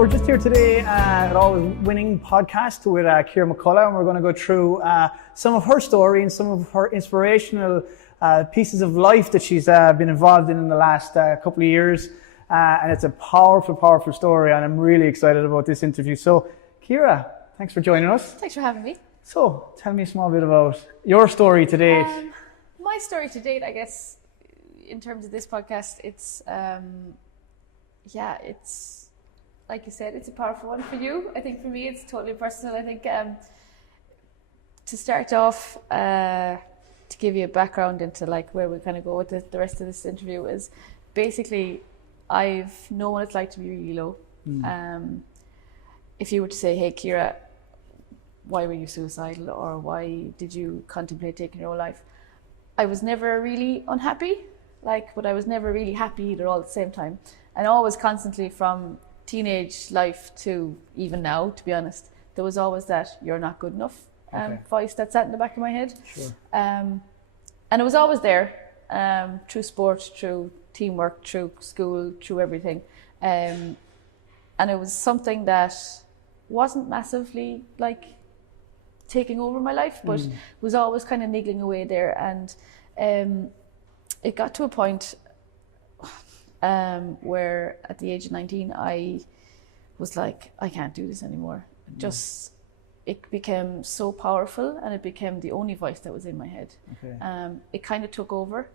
we're just here today at Always Winning podcast with Ciara McCullough, and we're going to go through some of her story and some of her inspirational pieces of life that she's been involved in the last couple of years. And it's a powerful, powerful story, and I'm really excited about this interview. So, Ciara, thanks for joining us. Thanks for having me. So, tell me a small bit about your story to date. My story to date, I guess, in terms of this podcast, it's like you said, it's a powerful one for you. I think for me, it's totally personal. I think to start off, to give you a background into like where we kind of go with the rest of this interview is basically I've known what it's like to be really low. If you were to say, hey, Ciara, why were you suicidal, or why did you contemplate taking your own life? I was never really unhappy, but I was never really happy either all at the same time. And always constantly from teenage life to even now, to be honest, there was always that you're not good enough voice that sat in the back of my head. Sure. And it was always there, through sport, through teamwork, through school, through everything. And it was something that wasn't massively taking over my life, but was always kind of niggling away there. And it got to a point where at the age of 19, I was like, I can't do this anymore. It became so powerful, and it became the only voice that was in my head. Okay. It kind of took over,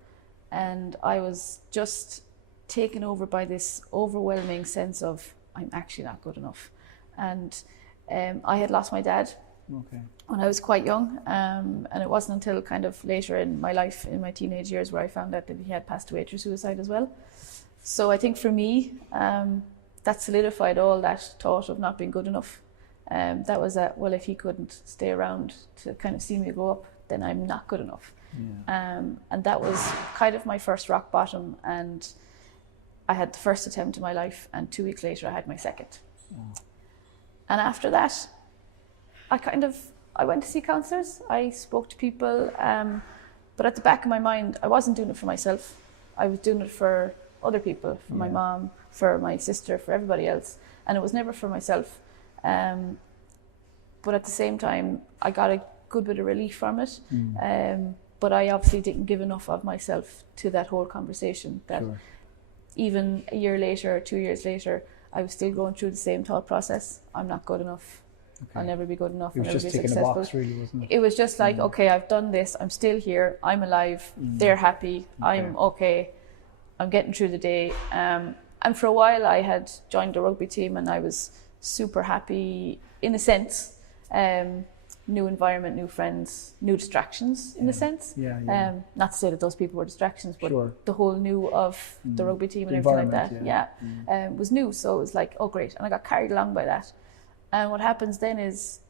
and I was just taken over by this overwhelming sense of, I'm actually not good enough. And I had lost my dad when I was quite young, and it wasn't until kind of later in my life, in my teenage years, where I found out that he had passed away through suicide as well. So I think for me, that solidified all that thought of not being good enough. That was that, well, if he couldn't stay around to kind of see me grow up, then I'm not good enough. Yeah. And that was kind of my first rock bottom. And I had the first attempt in my life, and 2 weeks later I had my second. And after that, I went to see counsellors. I spoke to people, but at the back of my mind, I wasn't doing it for myself. I was doing it for other people, for my mom, for my sister, for everybody else. And it was never for myself. But at the same time, I got a good bit of relief from it. But I obviously didn't give enough of myself to that whole conversation. That even a year later or 2 years later, I was still going through the same thought process. I'm not good enough. I'll never be good enough. It was just ticking a box, really, wasn't it? It was just like, okay, I've done this. I'm still here. I'm alive. They're happy. I'm okay. I'm getting through the day. And for a while, I had joined a rugby team, and I was super happy in a sense. New environment, new friends, new distractions in a sense. Not to say that those people were distractions, but the whole new of the rugby team and everything like that, was new. So it was like, oh great, and I got carried along by that. And what happens then is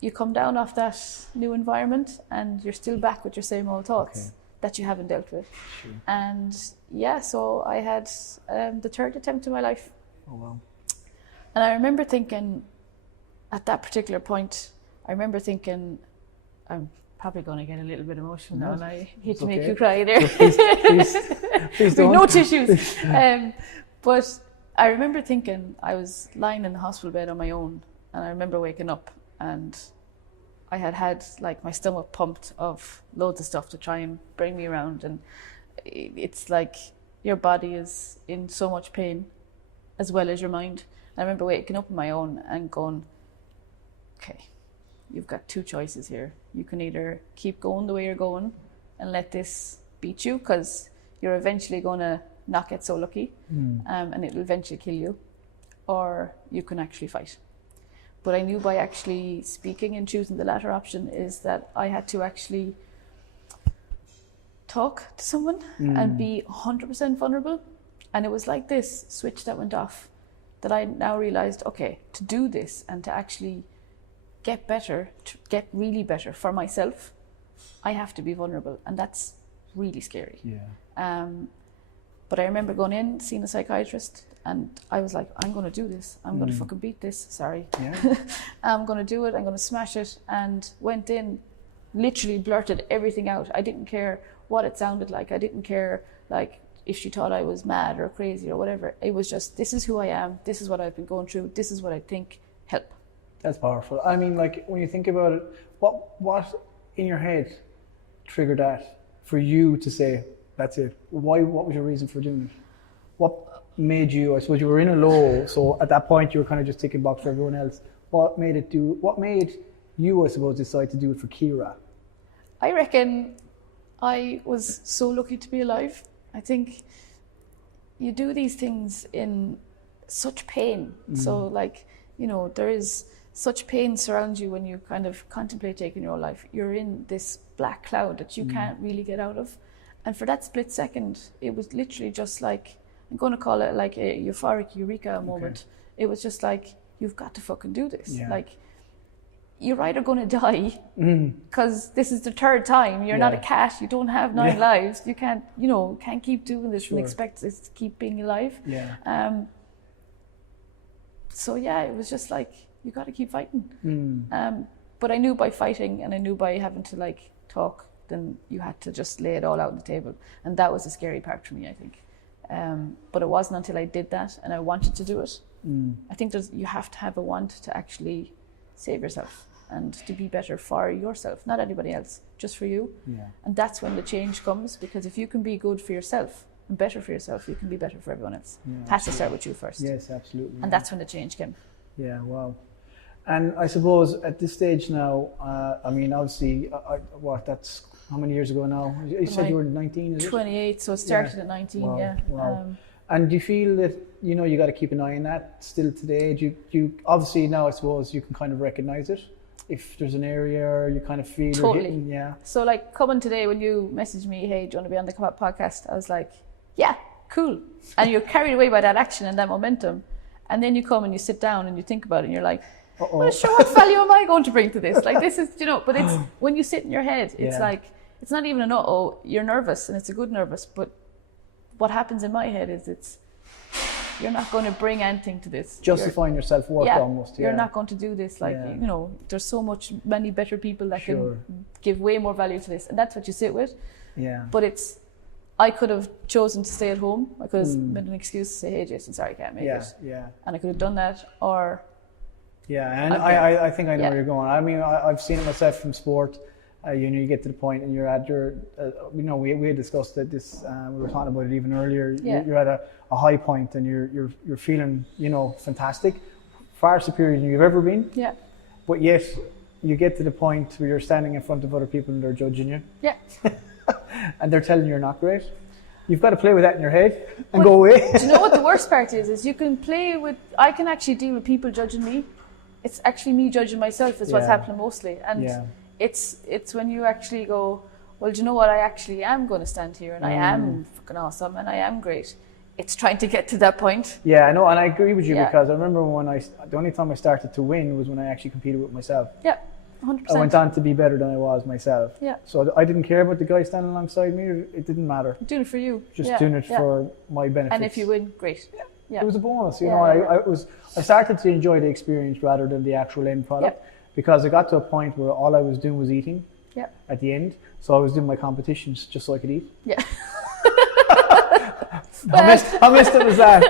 you come down off that new environment, and you're still back with your same old thoughts that you haven't dealt with. And so I had the third attempt in my life. Oh wow. And I remember thinking at that particular point, I'm probably going to get a little bit emotional now, and I hate to make you cry there. Please don't. No tissues. But I remember thinking, I was lying in the hospital bed on my own, and I remember waking up, and I had my stomach pumped of loads of stuff to try and bring me around. And it's like your body is in so much pain as well as your mind. And I remember waking up on my own and going, okay, you've got two choices here. You can either keep going the way you're going and let this beat you, because you're eventually going to not get so lucky, and it'll eventually kill you, or you can actually fight. But I knew by actually speaking and choosing the latter option is that I had to actually talk to someone and be 100% vulnerable. And it was like this switch that went off, that I now realized, okay, to do this and to actually get better, to get really better for myself, I have to be vulnerable. And that's really scary. But I remember going in, seeing a psychiatrist, and I was like, I'm going to do this. I'm going to fucking beat this. Sorry. I'm going to do it. I'm going to smash it. And went in, literally blurted everything out. I didn't care what it sounded like. I didn't care, if she thought I was mad or crazy or whatever. It was just, this is who I am, this is what I've been going through, this is what I think, help. That's powerful. I mean, like, when you think about it, what in your head triggered that for you to say, that's it? Why? What was your reason for doing it? What made you, I suppose you were in a low, so at that point you were kind of just ticking box for everyone else. What made you, I suppose, decide to do it for Ciara? I reckon I was so lucky to be alive. I think you do these things in such pain. So like, you know, there is such pain surrounds you when you kind of contemplate taking your own life. You're in this black cloud that you can't really get out of. And for that split second, it was literally just like, I'm going to call it like a euphoric eureka moment. Okay. It was just like, you've got to fucking do this. Yeah. Like, you're either going to die because this is the third time. You're not a cat. You don't have 9 lives. You can't, you know, can't keep doing this and expect this to keep being alive. Yeah. So yeah, it was just like, you got to keep fighting. But I knew by fighting and I knew by having to like talk, then you had to just lay it all out on the table. And that was the scary part for me, I think. But it wasn't until I did that and I wanted to do it. I think you have to have a want to actually save yourself and to be better for yourself, not anybody else, just for you. Yeah. And that's when the change comes, because if you can be good for yourself and better for yourself, you can be better for everyone else. Yeah, it has to start with you first. Yes, absolutely. And that's when the change came. Yeah, wow. And I suppose at this stage now, I mean, obviously, that's how many years ago now? You said you were 19, is it? 28, so it started at 19, wow. Wow. And do you feel that, you know, you got to keep an eye on that still today? Do you obviously now, I suppose, you can kind of recognize it if there's an area you kind of feel totally. You're hitting, yeah. So like coming today, when you messaged me, hey, do you want to be on the podcast? I was like, yeah, cool. And you're carried away by that action and that momentum. And then you come and you sit down and you think about it and you're like, well, sure, what value am I going to bring to this? Like, this is, you know, but it's when you sit in your head, it's like, it's not even you're nervous, and it's a good nervous, but what happens in my head is you're not going to bring anything to this. Justifying your self-worth almost. You're not going to do this. Like, you know, there's many better people that can give way more value to this. And that's what you sit with. Yeah. But I could have chosen to stay at home. I could have made an excuse to say, hey, Jason, sorry, I can't make it. Yeah. And I could have done that, or... Yeah, and I think I know where you're going. I mean, I've seen it myself from sport. You know, you get to the point and you're at your, you know, we had discussed that we were talking about it even earlier. Yeah. You're at a high point and you're feeling, you know, fantastic, far superior than you've ever been. Yeah. But yet, you get to the point where you're standing in front of other people and they're judging you. Yeah. And they're telling you you're not great. You've got to play with that in your head and go away. Do you know what the worst part is you can I can actually deal with people judging me. It's actually me judging myself is what's happening mostly. And it's when you actually go, well, do you know what, I actually am going to stand here and I am fucking awesome and I am great. It's trying to get to that point. Yeah, I know, and I agree with you because I remember the only time I started to win was when I actually competed with myself. Yeah, 100%. I went on to be better than I was myself. Yeah. So I didn't care about the guy standing alongside me. It didn't matter. I'm doing it for you. Just doing it for my benefit. And if you win, great. Yeah. It was a bonus, you know. I started to enjoy the experience rather than the actual end product because I got to a point where all I was doing was eating at the end. So I was doing my competitions just so I could eat. Yeah. How messed up was that?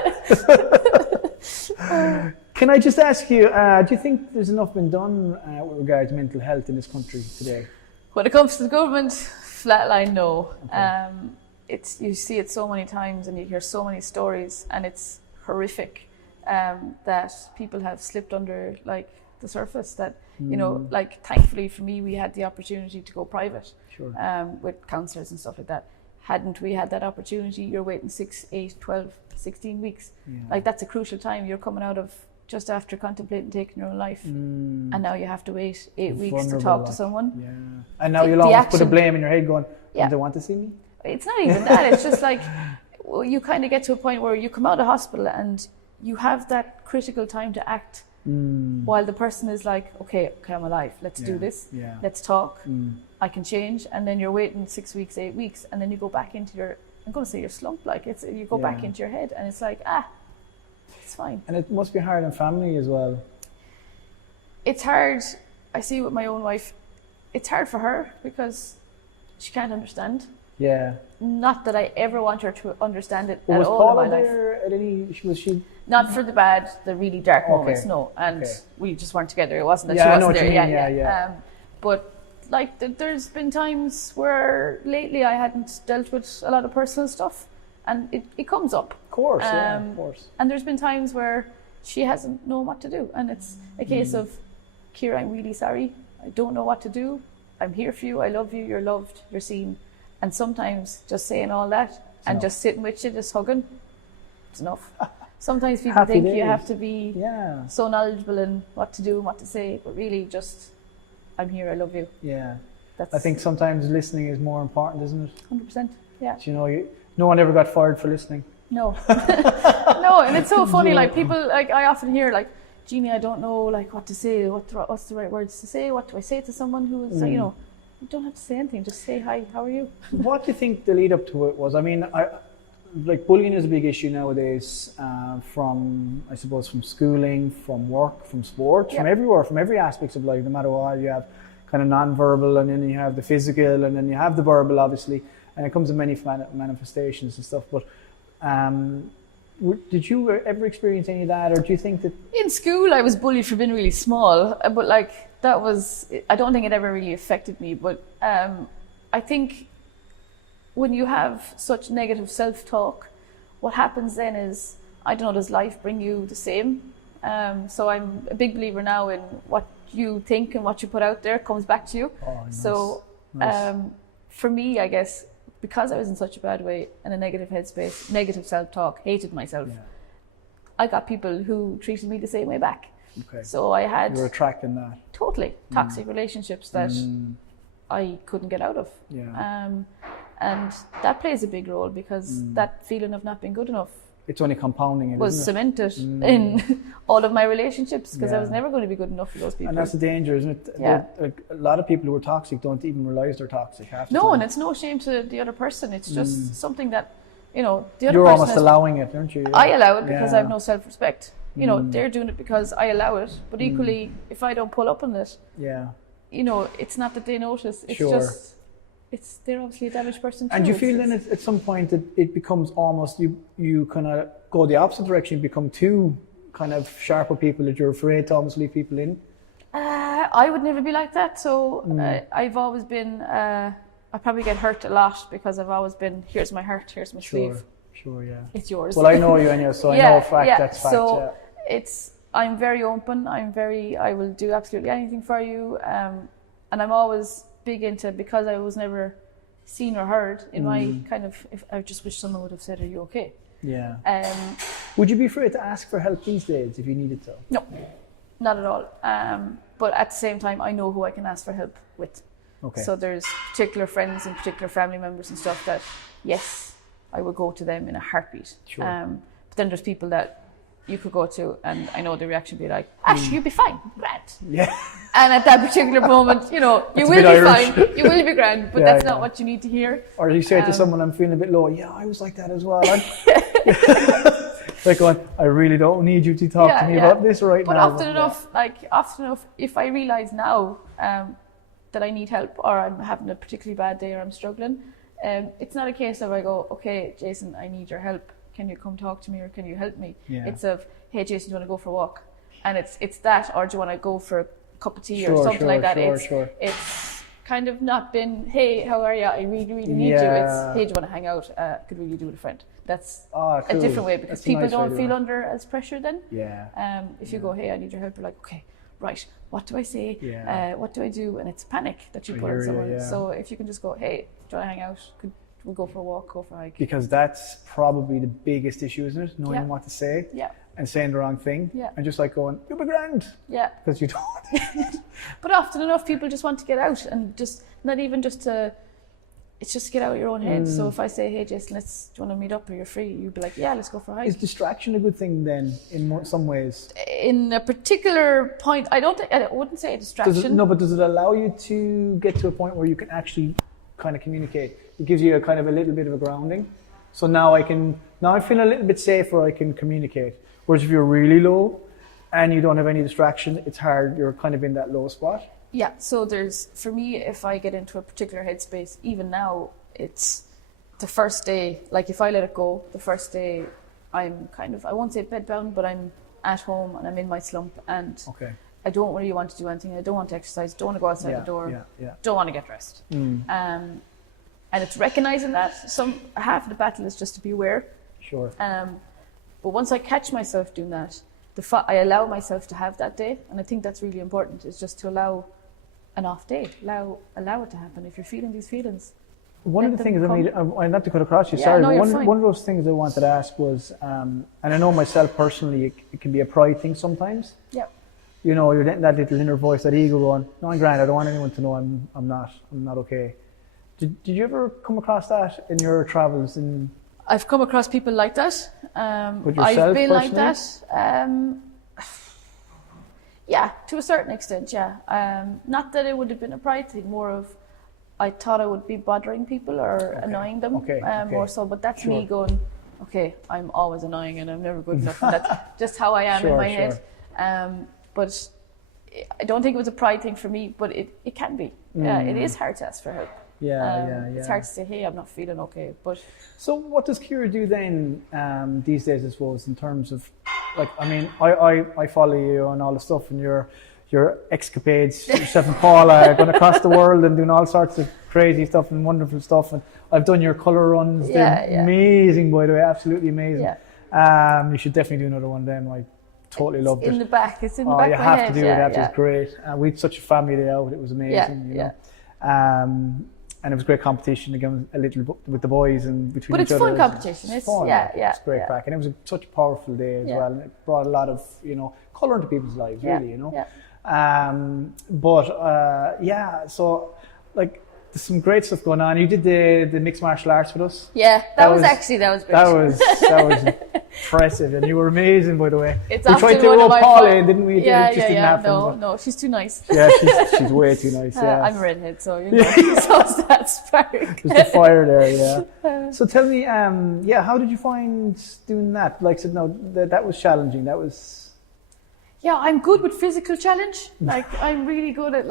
Can I just ask you, do you think there's enough been done with regards to mental health in this country today? When it comes to the government, flatline, no. Okay. You see it so many times and you hear so many stories and it's horrific that people have slipped under like the surface that, you know, like thankfully for me, we had the opportunity to go private with counsellors and stuff like that. Hadn't we had that opportunity, you're waiting 6, 8, 12, 16 weeks. Yeah. Like that's a crucial time. You're coming out of just after contemplating taking your own life and now you have to wait 8 weeks to talk to someone. Yeah. And now you'll almost put a blame in your head going, do they want to see me? It's not even that. It's just like you kind of get to a point where you come out of hospital and you have that critical time to act while the person is like, okay, I'm alive. Let's do this. Yeah. Let's talk. I can change. And then you're waiting 6 weeks, 8 weeks. And then you go back into I'm going to say your slump. Like you go back into your head and it's like, it's fine. And it must be hard on family as well. It's hard. I see with my own wife, it's hard for her because she can't understand. Yeah. Not that I ever want her to understand it Well, at was all in Paula my life. there at any? Was she? Not for the bad, the really dark moments, no. And Okay. we just weren't together. It wasn't that Yeah, she I know wasn't what there. you mean. Yeah. But like, there's been times where lately I hadn't dealt with a lot of personal stuff, and it comes up. Of course, of course. And there's been times where she hasn't known what to do, and it's a case of, Ciara, I'm really sorry. I don't know what to do. I'm here for you. I love you. You're loved. You're seen. And sometimes just saying all that and just sitting with you, just hugging, it's enough. Sometimes people Happy think days. you have to be Yeah. so knowledgeable in what to do and what to say, but really just, I'm here. I love you. Yeah. That's I think sometimes listening is more important, isn't it? 100%. Yeah. You know, no one ever got fired for listening. No. No, and it's so funny. Like people, like I often hear, like, Jeannie, I don't know, like what to say. What's the right words to say? What do I say to someone who is, you know? You don't have to say anything. Just say hi. How are you? What do you think the lead up to it was? I mean, like bullying is a big issue nowadays. From I suppose from schooling, from work, from sports, from everywhere, from every aspect of life. No matter what, you have kind of non-verbal, and then you have the physical, and then you have the verbal, obviously, and it comes in many manifestations and stuff. But did you ever experience any of that, or do you think that in school I was bullied for being really small, but like that was, I don't think it ever really affected me, but I think when you have such negative self-talk, what happens then is, I don't know, does life bring you the same? So I'm a big believer now in what you think and what you put out there comes back to you. Oh, nice. So Nice. for me, I guess, because I was in such a bad way, in a negative headspace, negative self-talk, hated myself, I got people who treated me the same way back. Okay. So I had You're attracting that. totally toxic relationships that I couldn't get out of. Yeah. And that plays a big role, because that feeling of not being good enough It's only compounding it, was isn't it? cemented in all of my relationships, because I was Yeah. never going to be good enough for those people. And that's the danger, isn't it? Yeah. A lot of people who are toxic don't even realize they're toxic half the No, time. and it's no shame to the other person. It's just something that, you know, the other You're person almost has, allowing it, aren't you? I allow it because I have Yeah. no self-respect. You know, they're doing it because I allow it. But equally, if I don't pull up on it, Yeah. you know, it's not that they notice. It's Sure. just, they're obviously a damaged person too. And do you feel then at some point that it becomes almost, you kind of go the opposite direction, you become too kind of sharp with people, that you're afraid to almost leave people in? I would never be like that. So I've always been, I probably get hurt a lot because I've always been, here's my heart, here's my sleeve. Sure, yeah. It's yours. Well, I know you anyway, so I know that's fact. So I'm very open. I will do absolutely anything for you. And I'm always big into, because I was never seen or heard in my kind of, if I just wish someone would have said, are you okay? Yeah. Um, Would you be afraid to ask for help these days if you needed to? no, not at all. But at the same time, I know who I can ask for help with. Okay. So there's particular friends and particular family members and stuff that, yes, I would go to them in a heartbeat. Sure. But then there's people that you could go to, and I know the reaction would be like, Ash, you'll be fine, grand. Yeah. And at that particular moment, you know, you That's a will bit be Irish. fine, you will be grand, but Yeah, that's yeah. not what you need to hear. Or you say to someone, I'm feeling a bit low. Yeah, I was like that as well. Like going, I really don't need you to talk to me about this right But now. often enough, if I realise now that I need help, or I'm having a particularly bad day, or I'm struggling, it's not a case of I go, okay, Jason, I need your help. Can you come talk to me, or can you help me? Yeah. It's of, hey, Jason, do you want to go for a walk? And it's that, or do you want to go for a cup of tea Sure, or something sure, like that? sure. It's kind of not been, hey, how are you? I really, really need you. It's, hey, do you want to hang out? Could really do with a friend. That's Cool. a different way, because That's a people nice way don't to feel do it. under as pressure then. Yeah. If you go, hey, I need your help, you're like, okay, right, what do I say? Yeah. What do I do? And it's panic that you I put hear on you, someone. yeah. So if you can just go, hey, do you want to hang out? We'll go for a walk, go for a hike. Because that's probably the biggest issue, isn't it? Knowing Yeah. what to say Yeah, and saying the wrong thing. Yeah. And just like going, you'll be grand. yeah. Because you don't. But often enough, people just want to get out, and just not even just to. It's just to get out of your own head. So if I say, hey, Jason, do you want to meet up, or you're free? You'd be like, yeah, let's go for a hike. Is distraction a good thing then, in some ways? In a particular point, I wouldn't say a distraction. But does it allow you to get to a point where you can actually kind of communicate? It gives you a kind of a little bit of a grounding. So now I feel a little bit safer, I can communicate. Whereas if you're really low and you don't have any distraction, it's hard, you're kind of in that low spot. Yeah, so for me, if I get into a particular headspace, even now, it's the first day, like if I let it go, the first day I'm kind of, I won't say bedbound, but I'm at home and I'm in my slump and I don't really want to do anything. I don't want to exercise, don't want to go outside the door, don't want to get dressed. And it's recognizing that half of the battle is just to be aware. Sure. But once I catch myself doing that, I allow myself to have that day, and I think that's really important. Is just to allow an off day, allow it to happen. If you're feeling these feelings, one of the things I not to cut across you. Yeah, sorry, no, but one of those things I wanted to ask was, and I know myself personally, it can be a pride thing sometimes. Yeah. You know, you're getting that little inner voice, that ego going, "No, I'm grand. I don't want anyone to know I'm not okay." Did you ever come across that in your travels? I've come across people like that. With yourself, I've been personally? like that. Yeah, to a certain extent, yeah. Not that it would have been a pride thing, more of I thought I would be bothering people or annoying them more so. But that's me going, okay, I'm always annoying and I'm never good enough. And that's just how I am in my head. But I don't think it was a pride thing for me, but it can be. Yeah, it is hard to ask for help. It's hard to say, hey, I'm not feeling okay. But so what does Ciara do then these days, I suppose, in terms of, like, I mean, I follow you on all the stuff and your escapades, yourself and Paula going across the world and doing all sorts of crazy stuff and wonderful stuff. And I've done your colour runs. They're amazing, by the way, absolutely amazing. Yeah. You should definitely do another one then. I totally loved it. In the back, it's in the back you of my have head. to do it. That was great. We had such a family day out. It was amazing. You know? And it was great competition again, a little with the boys and between each other. But it's fun competition. It's fun. It's great crack, and it was such a powerful day as well, and it brought a lot of colour into people's lives, really. So like there's some great stuff going on. You did the mixed martial arts with us. Yeah, that was great. That was impressive, and you were amazing, by the way. We tried to rope Paula in, didn't we? Yeah, it just didn't happen. No, she's too nice. Yeah, she's way too nice. Yeah, I'm a redhead, so so that's spark. There's the fire there, yeah. So tell me, how did you find doing that? Like I said, no, that was challenging. That was. Yeah, I'm good with physical challenge. Like I'm really good at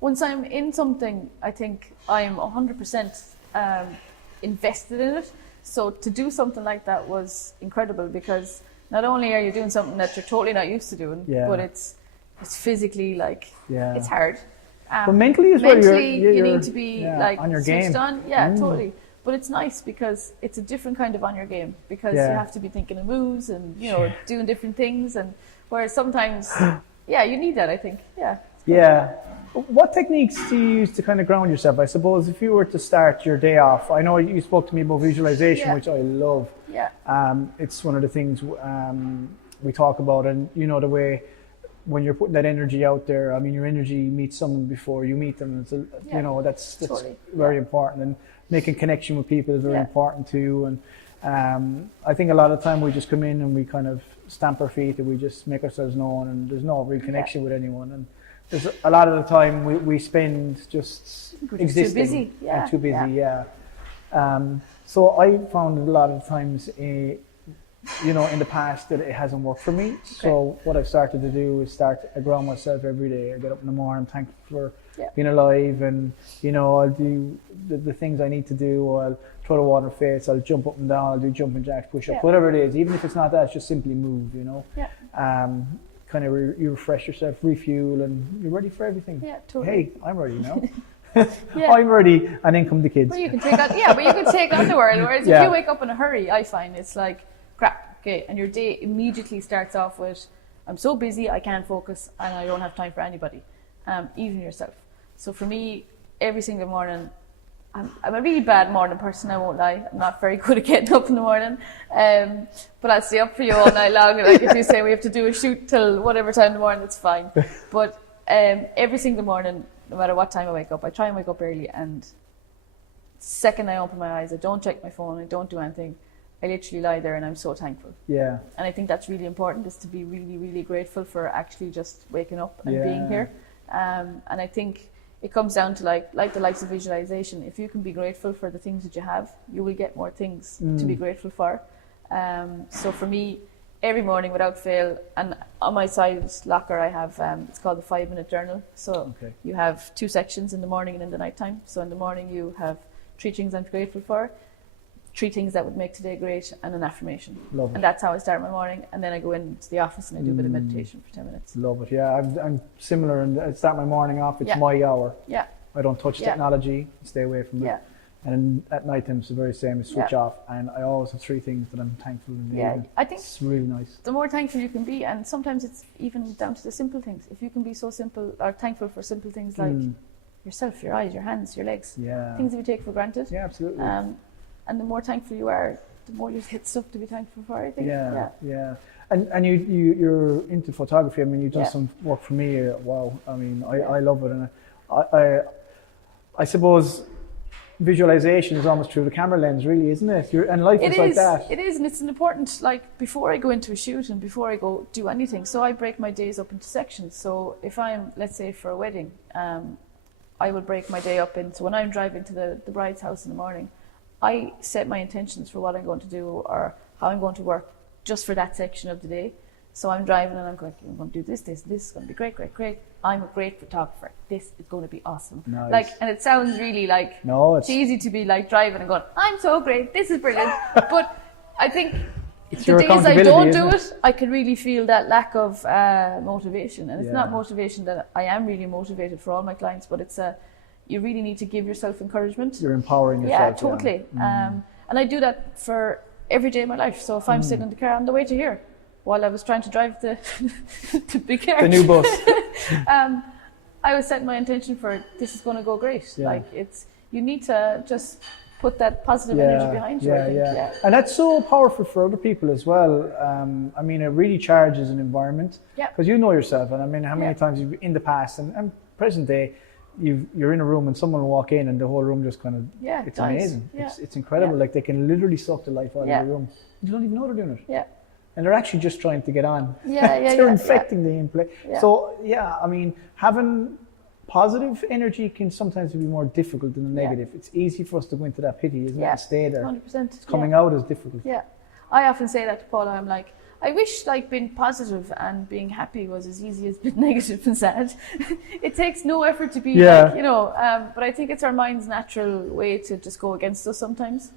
once I'm in something, I think I'm 100% invested in it. So to do something like that was incredible because not only are you doing something that you're totally not used to doing, but it's physically it's hard. But mentally as well, you need to be on your switched game. On. Yeah, totally. But it's nice because it's a different kind of on your game because you have to be thinking of moves and doing different things, and whereas sometimes you need that, I think. Yeah. What techniques do you use to kind of ground yourself? I suppose if you were to start your day off, I know you spoke to me about visualization, which I love. Yeah. It's one of the things we talk about, and the way when you're putting that energy out there, I mean, your energy meets someone before you meet them. That's totally. Very important, and making connection with people is very important too. And I think a lot of the time we just come in and we kind of stamp our feet and we just make ourselves known, and there's no real connection with anyone. And there's a lot of the time we spend just existing. Too busy. So I found a lot of times, in the past that it hasn't worked for me. So what I've started to do is I ground myself every day. I get up in the morning, thankful for being alive, and I'll do the things I need to do. I'll throw the water face. I'll jump up and down. I'll do jumping jacks, push-ups, whatever it is. Even if it's not that, it's just simply move. Kind of you refresh yourself, refuel, and you're ready for everything. Yeah, totally. Hey, I'm ready now. I'm ready, and then come the kids. But you can take on the world. Whereas if you wake up in a hurry, I find it's like crap. Okay, and your day immediately starts off with, I'm so busy, I can't focus, and I don't have time for anybody, even yourself. So for me, every single morning, I'm a really bad morning person, I won't lie. I'm not very good at getting up in the morning. But I'll stay up for you all night long. Like if you say we have to do a shoot till whatever time in the morning, that's fine. But every single morning, no matter what time I wake up, I try and wake up early, and the second I open my eyes, I don't check my phone, I don't do anything. I literally lie there and I'm so thankful. Yeah. And I think that's really important, is to be really, really grateful for actually just waking up and being here. And I think it comes down to like the likes of visualization. If you can be grateful for the things that you have, you will get more things to be grateful for. So for me, every morning without fail, and on my side locker I have, it's called the 5-minute journal. So you have 2 sections, in the morning and in the nighttime. So in the morning you have 3 things I'm grateful for. 3 things that would make today great, and an affirmation. Love it. And that's how I start my morning. And then I go into the office and I do a bit of meditation for 10 minutes. Love it. Yeah, I'm similar, and I start my morning off. It's Yeah. my hour. Yeah. I don't touch Yeah. technology. Stay away from it. Yeah. And at night time it's the very same. I switch Yeah. off, and I always have 3 things that I'm thankful in the Yeah. evening. I think It's really nice. the more thankful you can be, and sometimes it's even down to the simple things. If you can be so simple or thankful for simple things like yourself, your eyes, your hands, your legs, Yeah. things that we take for granted. Yeah, absolutely. And the more thankful you are, the more you get stuff to be thankful for, I think. Yeah. And you're into photography. I mean, you've done Yeah. some work for me. Wow. I mean, I love it, and I suppose visualization is almost through the camera lens, really, isn't it? And life is like that. It is, and it's an important, like, before I go into a shoot and before I go do anything. So I break my days up into sections. So if I'm, let's say, for a wedding, I will break my day up into, when I'm driving to the bride's house in the morning, I set my intentions for what I'm going to do or how I'm going to work just for that section of the day. So I'm driving and I'm going to do this is going to be great. I'm a great photographer. This is going to be awesome. Nice. Like, and it sounds really like, No, it's easy to be like driving and going, I'm so great, this is brilliant. But I think the your days I accountability, don't do isn't it, I can really feel that lack of motivation. And it's Yeah. not motivation that I am really motivated for all my clients, but it's you really need to give yourself encouragement. You're empowering yourself. Yeah, totally. And I do that for every day of my life. So if I'm sitting in the car on the way to here, while I was trying to drive the big car, The new bus. I was setting my intention for this is going to go great. Yeah. Like you need to just put that positive energy behind you. I think. Yeah. And that's so powerful for other people as well. I mean, it really charges an environment. Yeah. Because you know yourself, and I mean, how many Yeah. times you've in the past and present day, you're in a room and someone will walk in and the whole room just kind of it's dies. amazing. Yeah. It's incredible. Yeah. Like they can literally suck the life out Yeah. of the room. You don't even know they're doing it. Yeah. And they're actually just trying to get on. Yeah. They're infecting the in-play. Yeah. So I mean, having positive energy can sometimes be more difficult than the negative. It's easy for us to go into that pity, isn't it? Yeah. And stay there. 100%. Coming out is difficult. Yeah. I often say that to Paula. I'm like, I wish like being positive and being happy was as easy as being negative and sad. It takes no effort to be like, but I think it's our mind's natural way to just go against us sometimes.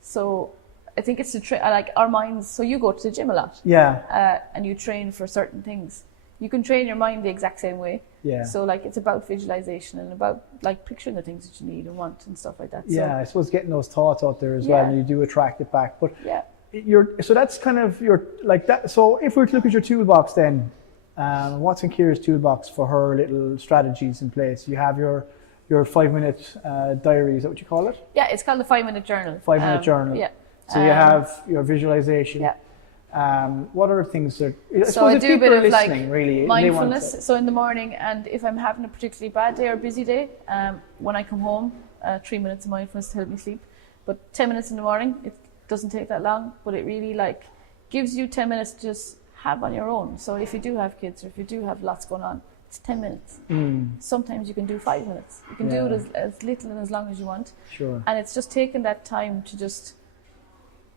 So I think it's like our minds. So you go to the gym a lot. Yeah. And you train for certain things. You can train your mind the exact same way. Yeah. So like it's about visualization and about like picturing the things that you need and want and stuff like that. Yeah, I suppose getting those thoughts out there as well, and you do attract it back. But so that's kind of your like that. So if we were to look at your toolbox, then what's in Ciara's toolbox for her little strategies in place? You have your 5-minute diary. Is that what you call it? Yeah, it's called the 5-minute journal. 5-minute journal. Yeah. So you have your visualization. Yeah. What are things that? So I do a bit of like really, mindfulness. So in the morning, and if I'm having a particularly bad day or busy day, when I come home, 3 minutes of mindfulness to help me sleep. But 10 minutes in the morning, it doesn't take that long, but it really like gives you 10 minutes to just have on your own. So if you do have kids or if you do have lots going on, it's 10 minutes. Sometimes you can do 5 minutes. You can do it as little and as long as you want. Sure. And it's just taking that time to just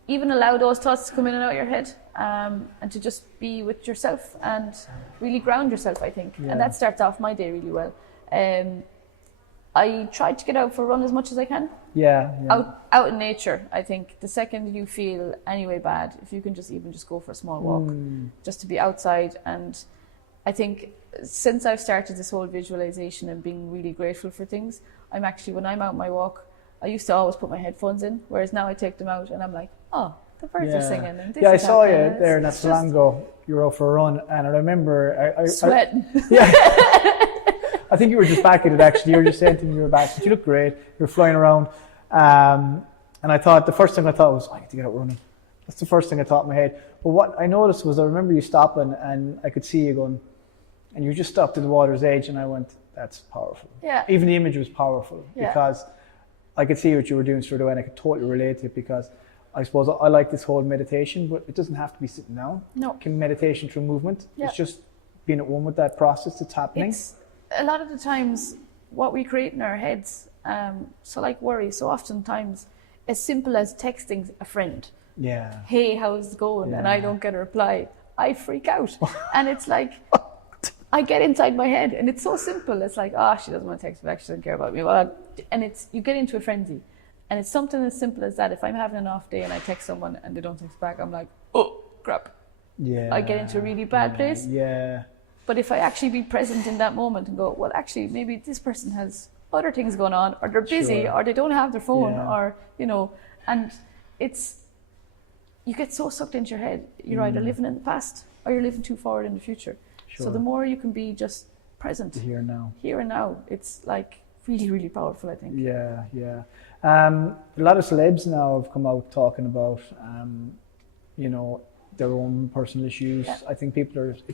even allow those thoughts to come in and out of your head, and to just be with yourself and really ground yourself, I think. Yeah. And that starts off my day really well. I try to get out for a run as much as I can. Yeah. Out in nature, I think. The second you feel anyway bad, if you can just go for a small walk, just to be outside. And I think since I've started this whole visualization and being really grateful for things, I'm actually, when I'm out my walk, I used to always put my headphones in, whereas now I take them out and I'm like, oh, the birds are singing. And this I is saw you happening. there not so long ago. You were out for a run, and I remember Sweating. I think you were just back at it actually. You were just saying to me you were back, but you look great. You were flying around. And I thought, the first thing I thought was, I need to get out running. That's the first thing I thought in my head. But what I noticed was I remember you stopping and I could see you going, and you just stopped at the water's edge, and I went, that's powerful. Yeah. Even the image was powerful because I could see what you were doing straight away, and I could totally relate to it because I suppose I like this whole meditation, but it doesn't have to be sitting down. No. It can meditation through movement. Yeah. It's just being at one with that process that's happening. It's a lot of the times what we create in our heads, so like worry, so oftentimes as simple as texting a friend, hey, how's it going? And I don't get a reply, I freak out. And it's like, I get inside my head, and it's so simple. It's like, she doesn't want to text me back, she doesn't care about me. And you get into a frenzy. And it's something as simple as that. If I'm having an off day and I text someone and they don't text back, I'm like, oh, crap. Yeah. I get into a really bad place. Yeah. But if I actually be present in that moment and go, well, actually, maybe this person has other things going on, or they're busy, or they don't have their phone, or, you know, and you get so sucked into your head. You're either living in the past or you're living too forward in the future. Sure. So the more you can be just present. Here and now. It's like really, really powerful, I think. Yeah, yeah. A lot of celebs now have come out talking about, you know, their own personal issues. Yeah. I think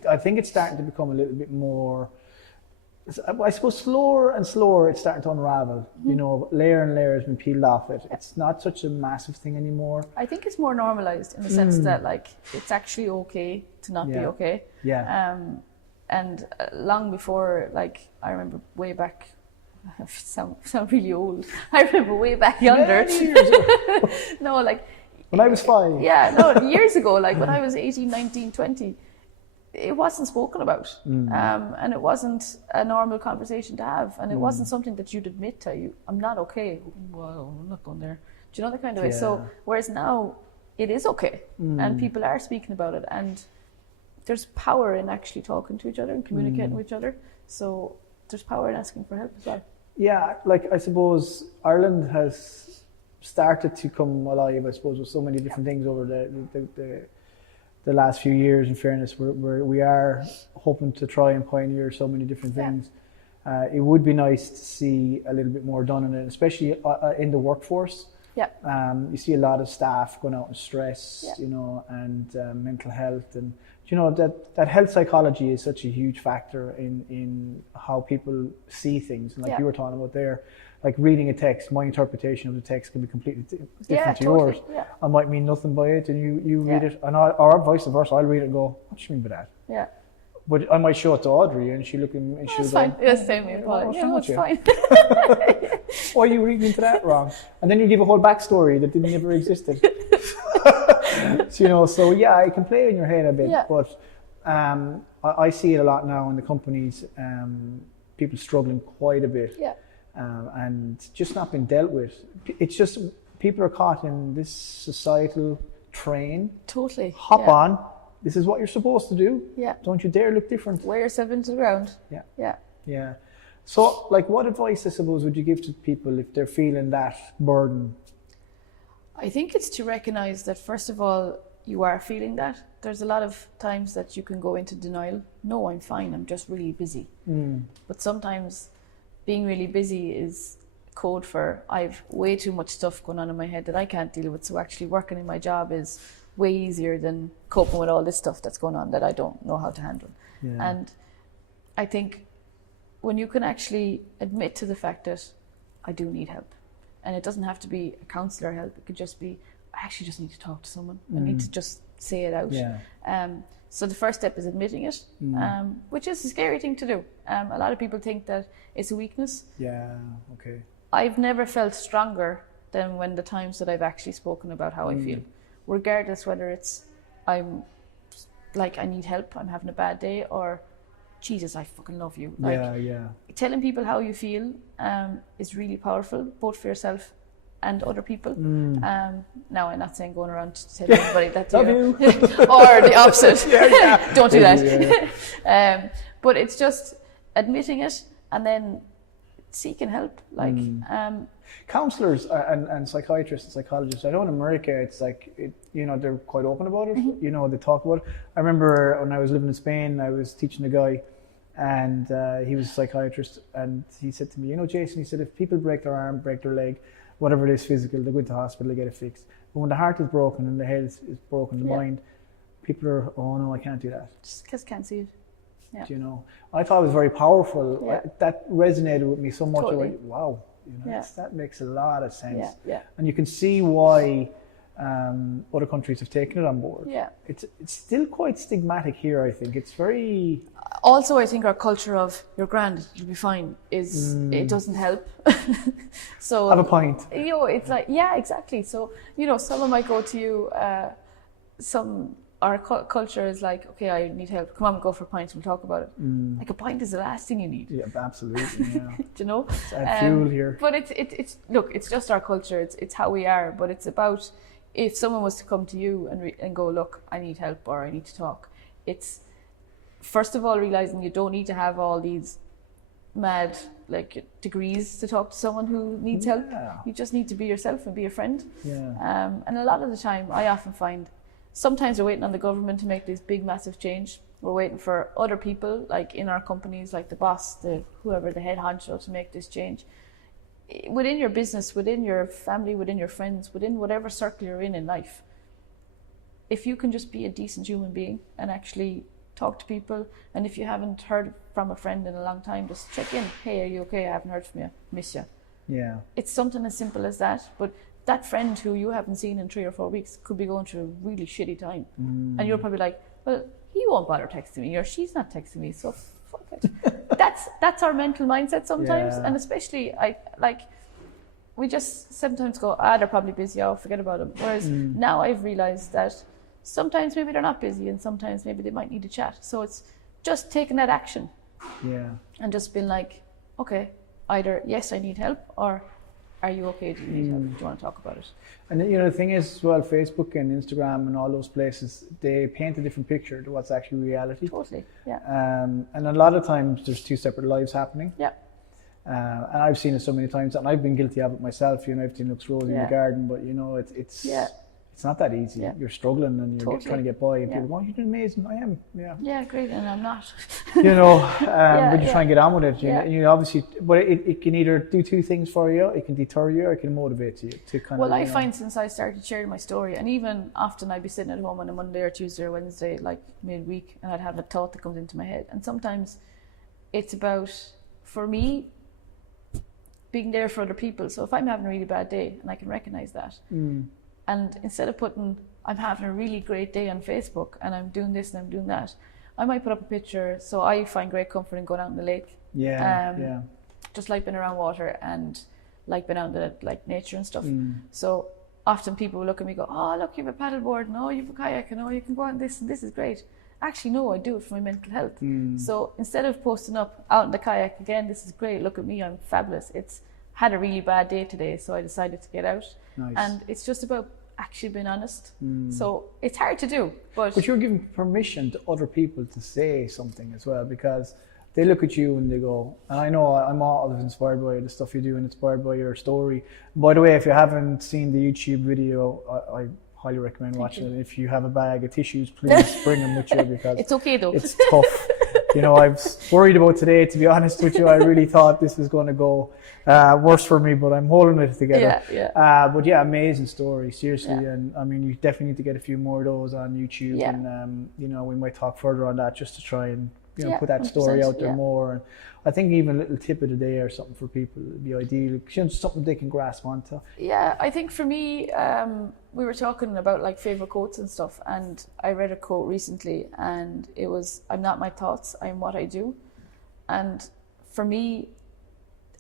I think it's starting to become a little bit more, I suppose slower and slower it's starting to unravel. You know, layer and layer has been peeled off it. It's not such a massive thing anymore. I think it's more normalized in the sense that like it's actually okay to not be okay. Yeah. And long before, like I remember way back, sound really old. I remember way back yonder. No, like when I was 5. Yeah, no, years ago, like when I was 18, 19, 20, it wasn't spoken about. And it wasn't a normal conversation to have. And it wasn't something that you'd admit to you. I'm not okay. Well, I'm not going there. Do you know, the kind of way? So, whereas now it is okay. And people are speaking about it. And there's power in actually talking to each other and communicating with each other. So there's power in asking for help as well. Yeah, like I suppose Ireland has started to come alive, I suppose, with so many different things over the last few years. In fairness, we are hoping to try and pioneer so many different things. It would be nice to see a little bit more done in it, especially in the workforce. Yeah. You see a lot of staff going out in stress, you know, and mental health, and you know that health psychology is such a huge factor in how people see things. And like you were talking about there, like reading a text, my interpretation of the text can be completely different to yours. Yeah. I might mean nothing by it, and you read it, and or vice versa. I'll read it and go, "What do you mean by that?" Yeah. But I might show it to Audrey, and she look and she'll go, fine. Yes, same way. It's fine. Why are you reading into that wrong? And then you give a whole backstory that didn't ever existed. So, you know, so yeah, I can play in your head a bit, but I see it a lot now in the companies. People struggling quite a bit, and just not being dealt with. It's just people are caught in this societal train. Totally. Hop on. This is what you're supposed to do. Yeah. Don't you dare look different. Wear yourself into the ground. Yeah. Yeah. Yeah. So, like, what advice, I suppose, would you give to people if they're feeling that burden? I think it's to recognize that, first of all, you are feeling that. There's a lot of times that you can go into denial. No, I'm fine. I'm just really busy. But sometimes being really busy is code for I've way too much stuff going on in my head that I can't deal with. So actually working in my job is way easier than coping with all this stuff that's going on that I don't know how to handle. Yeah. And I think when you can actually admit to the fact that I do need help, and it doesn't have to be a counsellor help, it could just be, I actually just need to talk to someone. I need to just say it out. Yeah. So the first step is admitting it, which is a scary thing to do. A lot of people think that it's a weakness. Yeah, okay. I've never felt stronger than when the times that I've actually spoken about how I feel. Regardless whether it's I'm like I need help, I'm having a bad day, or Jesus, I fucking love you. Like, telling people how you feel is really powerful, both for yourself and other people. Now, I'm not saying going around to tell everybody that you or the opposite. Don't do that. But it's just admitting it and then seeking help. Like counsellors and psychiatrists and psychologists, I know in America it's like, you know, they're quite open about it. You know, they talk about it. I remember when I was living in Spain, I was teaching a guy, and he was a psychiatrist, and he said to me, you know, Jason, he said, if people break their arm, break their leg, whatever it is physical, they go into hospital, they get it fixed. But when the heart is broken and the head is broken, the mind, people are, oh no, I can't do that. Just because can't see it. Yeah. Do you know? I thought it was very powerful. That resonated with me so much. I went, wow. You know, that makes a lot of sense. And you can see why other countries have taken it on board. It's still quite stigmatic here, I think. It's very... Also, I think our culture of you're grand, you'll be fine, is it doesn't help. So have a pint. You know, it's like, exactly. So, you know, someone might go to you, some our culture is like, okay, I need help. Come on, go for a pint. We'll talk about it. Like a pint is the last thing you need. Yeah, absolutely. Yeah. Do you know? Add fuel here. But it's look, it's just our culture. It's how we are. But it's about if someone was to come to you and go, look, I need help or I need to talk. It's first of all realizing you don't need to have all these mad like degrees to talk to someone who needs help. You just need to be yourself and be a friend. Yeah. And a lot of the time, I often find sometimes we're waiting on the government to make this big, massive change. We're waiting for other people, like in our companies, like the boss, whoever, the head honcho, to make this change. Within your business, within your family, within your friends, within whatever circle you're in life, if you can just be a decent human being and actually talk to people, and if you haven't heard from a friend in a long time, just check in. Hey, are you okay? I haven't heard from you. Miss you. Yeah. It's something as simple as that, but that friend who you haven't seen in 3 or 4 weeks could be going through a really shitty time. And you're probably like, well, he won't bother texting me, or she's not texting me, so fuck it. That's our mental mindset sometimes. And especially we just sometimes go, they're probably busy, I'll forget about them. Whereas now I've realized that sometimes maybe they're not busy and sometimes maybe they might need to chat. So it's just taking that action. Yeah. And just being like, okay, either yes, I need help, or are you okay? Do you need help? Do you want to talk about it? And the thing is as well, Facebook and Instagram and all those places, they paint a different picture to what's actually reality. Totally, yeah. And a lot of times there's 2 separate lives happening. Yeah. And I've seen it so many times, and I've been guilty of it myself. Everything looks rosy in the garden, but it's not that easy. Yeah. You're struggling and you're trying to get by, and people go, you're doing amazing. I am, Yeah, great, and I'm not. But you try and get on with it. You obviously, but it can either do 2 things for you. It can deter you, or it can motivate you to kind of. Well, I find since I started sharing my story, and even often I'd be sitting at home on a Monday or Tuesday or Wednesday, like midweek, and I'd have a thought that comes into my head. And sometimes it's about, for me, being there for other people. So if I'm having a really bad day, and I can recognize that, and instead of putting, I'm having a really great day on Facebook and I'm doing this and I'm doing that, I might put up a picture. So I find great comfort in going out in the lake. Just like being around water and like being out in the like nature and stuff. So often people will look at me and go, oh, look, you have a paddleboard, no, you have a kayak, and you can go on this, and this is great. Actually, no, I do it for my mental health. So instead of posting up out in the kayak, again, this is great, look at me, I'm fabulous. It's had a really bad day today, so I decided to get out. Nice. And it's just about actually being honest. So it's hard to do, but you're giving permission to other people to say something as well, because they look at you and they go, and I know I'm always inspired by the stuff you do and inspired by your story. And by the way, if you haven't seen the YouTube video, I highly recommend watching it. If you have a bag of tissues, please bring them with you, because it's okay though. It's tough. I was worried about today, to be honest with you. I really thought this was going to go worse for me, but I'm holding it together. But amazing story, seriously. And I mean, you definitely need to get a few more of those on YouTube. And we might talk further on that, just to try and put that story out there more. And I think even a little tip of the day or something for people would be ideal. Something they can grasp onto. Yeah, I think for me, we were talking about like favorite quotes and stuff, and I read a quote recently, and it was, "I'm not my thoughts, I'm what I do." And for me,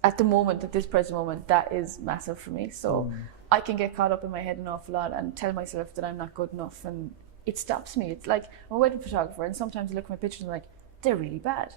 at the moment, at this present moment, that is massive for me. So I can get caught up in my head an awful lot and tell myself that I'm not good enough, and it stops me. It's like, I'm a wedding photographer, and sometimes I look at my pictures and I'm like, they're really bad.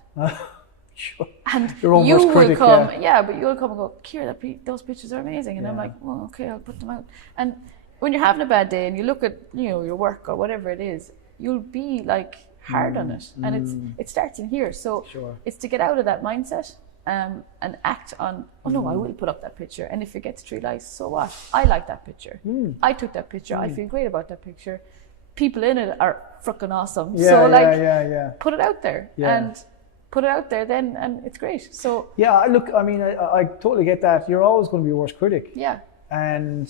Sure. And your own you worst will critic, come, but you'll come and go, Ciara, those pictures are amazing. And I'm like, well, okay, I'll put them out. And when you're having a bad day and you look at, your work or whatever it is, you'll be like hard on it. And it starts in here. So it's to get out of that mindset and act on, oh no, I will put up that picture. And if it gets 3 likes, so what? I like that picture. I took that picture. I feel great about that picture. People in it are freaking awesome. Put it out there. And put it out there then, and it's great. So look, I mean, I totally get that. You're always going to be your worst critic. And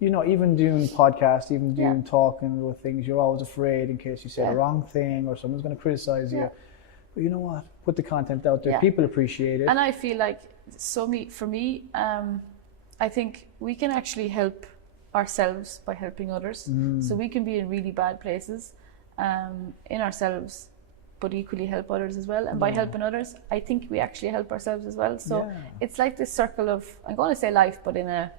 even doing podcasts, even doing talking with things, you're always afraid in case you say the wrong thing or someone's going to criticize you. But you know what? Put the content out there. People appreciate it. And I feel like, for me, I think we can actually help ourselves by helping others. So we can be in really bad places in ourselves, but equally help others as well. And by helping others, I think we actually help ourselves as well. So it's like this circle of, I'm going to say life, but in a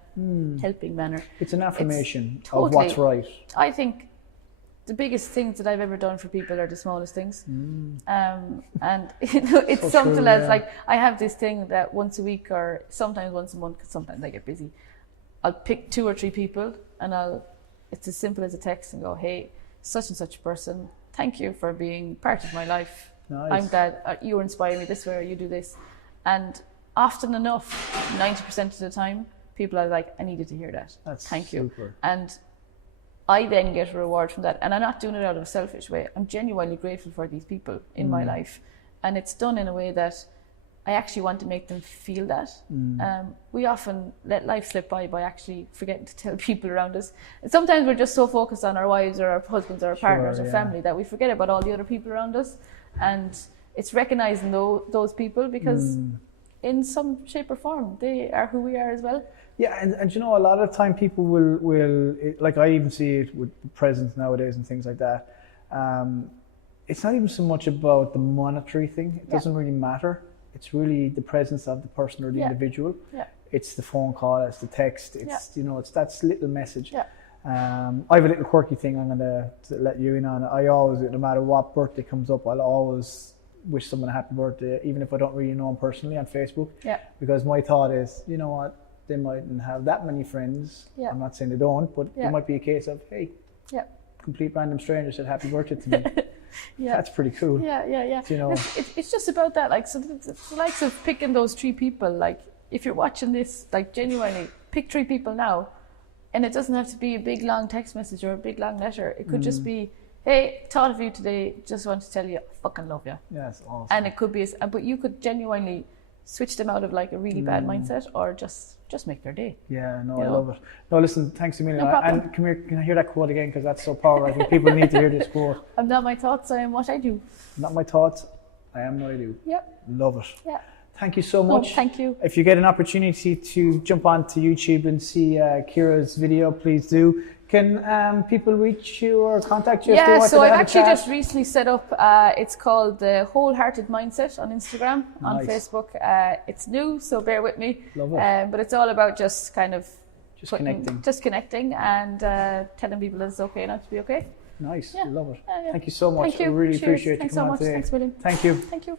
helping manner. It's an affirmation of what's right. I think the biggest things that I've ever done for people are the smallest things. And you know, it's so something true, else. Like I have this thing that once a week or sometimes once a month, because sometimes I get busy, I'll pick 2 or 3 people and it's as simple as a text and go, hey, such and such person, thank you for being part of my life. Nice. I'm glad you inspire me this way or you do this. And often enough, 90% of the time, people are like, I needed to hear that. Thank you. Super. And I then get a reward from that. And I'm not doing it out of a selfish way. I'm genuinely grateful for these people in my life. And it's done in a way that I actually want to make them feel that. We often let life slip by actually forgetting to tell people around us. And sometimes we're just so focused on our wives or our husbands or our partners or family that we forget about all the other people around us. And it's recognizing those people because in some shape or form, they are who we are as well. Yeah, and you know, a lot of time people will like I even see it with presents nowadays and things like that. It's not even so much about the monetary thing. It doesn't really matter. It's really the presence of the person or the individual. Yeah. It's the phone call, it's the text, it's you know, it's that little message. Yeah. I have a little quirky thing I'm gonna let you in on. I always, no matter what birthday comes up, I'll always wish someone a happy birthday, even if I don't really know them personally on Facebook. Yeah. Because my thought is, you know what, they mightn't have that many friends. Yeah. I'm not saying they don't, but it might be a case of, hey, complete random stranger said happy birthday to me. That's pretty cool. Yeah. You know, it's just about that. Like, so the likes of picking those 3 people. Like, if you're watching this, like, genuinely pick 3 people now, and it doesn't have to be a big long text message or a big long letter. It could just be, hey, thought of you today. Just want to tell you, I fucking love you. Yeah, that's awesome. And it could be, but you could genuinely switch them out of like a really bad mindset, or just make their day. Yeah, no, I love it. No, listen, thanks a million. No problem. And come here, can I hear that quote again? Because that's so powerful. I think people need to hear this quote. I'm not my thoughts, I am what I do. Not my thoughts, I am what I do. Yep. Love it. Yeah. Thank you so much. No, thank you. If you get an opportunity to jump onto YouTube and see Ciara's video, please do. Can people reach you or contact you if they want to have a chat? Yeah, so I've actually just recently set up, it's called the Wholehearted Mindset on Instagram, on Facebook. It's new, so bear with me. Love it. But it's all about just kind of connecting and telling people it's okay not to be okay. Nice, love it. Thank you so much. Thank you. I really Cheers. appreciate you Thanks coming so on much. today. Thanks, William. Thank you. Thank you.